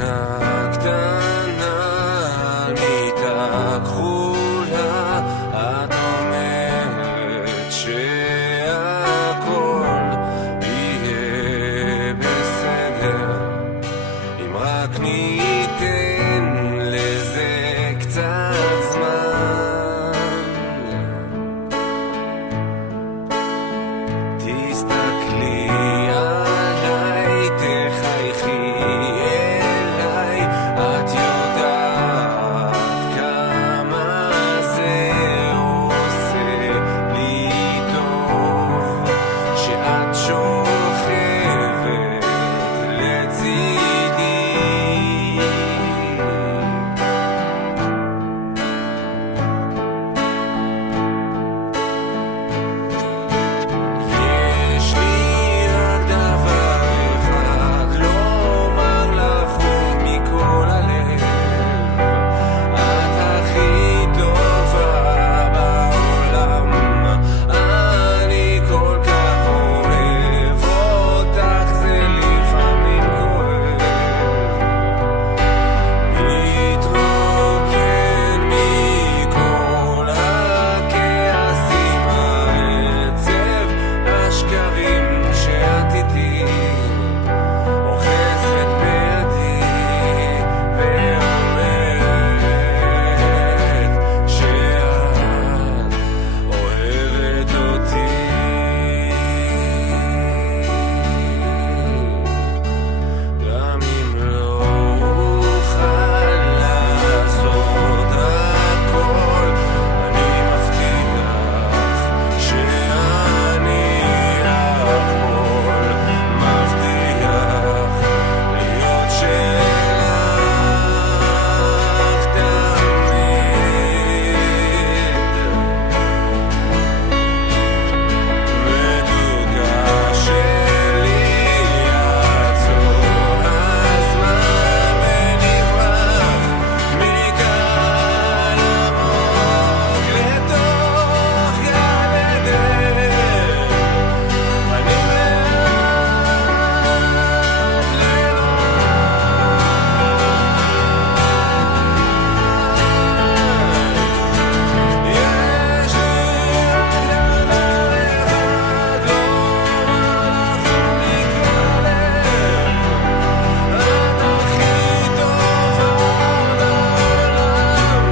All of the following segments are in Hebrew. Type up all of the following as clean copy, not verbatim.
קטנה קטנה על מיטה כחולה, את אומרת שהכל יהיה בסדר אם רק ניתן לזה קצת זמן. תסתכלי עליי, תחייכי אליי, את יודעת כמה זה עושה לי טוב שאת שוכבת לצידי. יש לי רק דבר אחד לומר לך מכל הלב, את הכי טובה בעולם, אני כל כך אוהב אותך, זה לפעמים כואב, מתרוקן מכל הכעסים, העצב, השקרים שאת איתי, אוחזת בידי ואומרת שאת אוהבת אותי. גם אם לא אוכל לעשות הכל, אני מבטיח שאני יכול, מבטיח להיות שלך תמיד. מתוקה שלי, עצור הזמן ונברח מכאן עמוק לתוך גן עדן. אני יש לי רק דבר אחד לומר לך מכל הלב, את הכי טובה בעולם,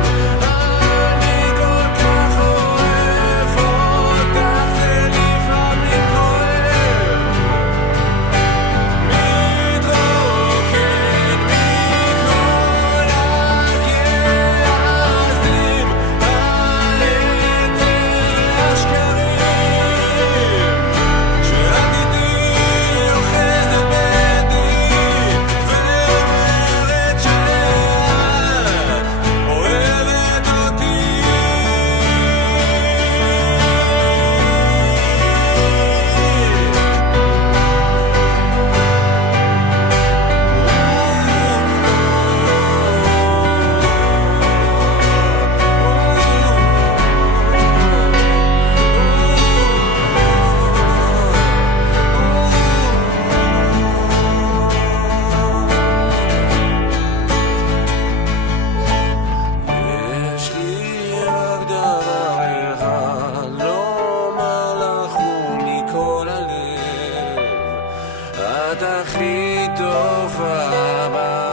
אני כל כך אוהב אותך, זה לפעמים כואב, מתרוקן מכל הכעסים, העצב, השקרים שאת איתי, אוחזת בידי ואומרת שאת אוהבת אותי. יש לי רק דבר אחד לומר לך מכל הלב, את הכי טובה בעולם.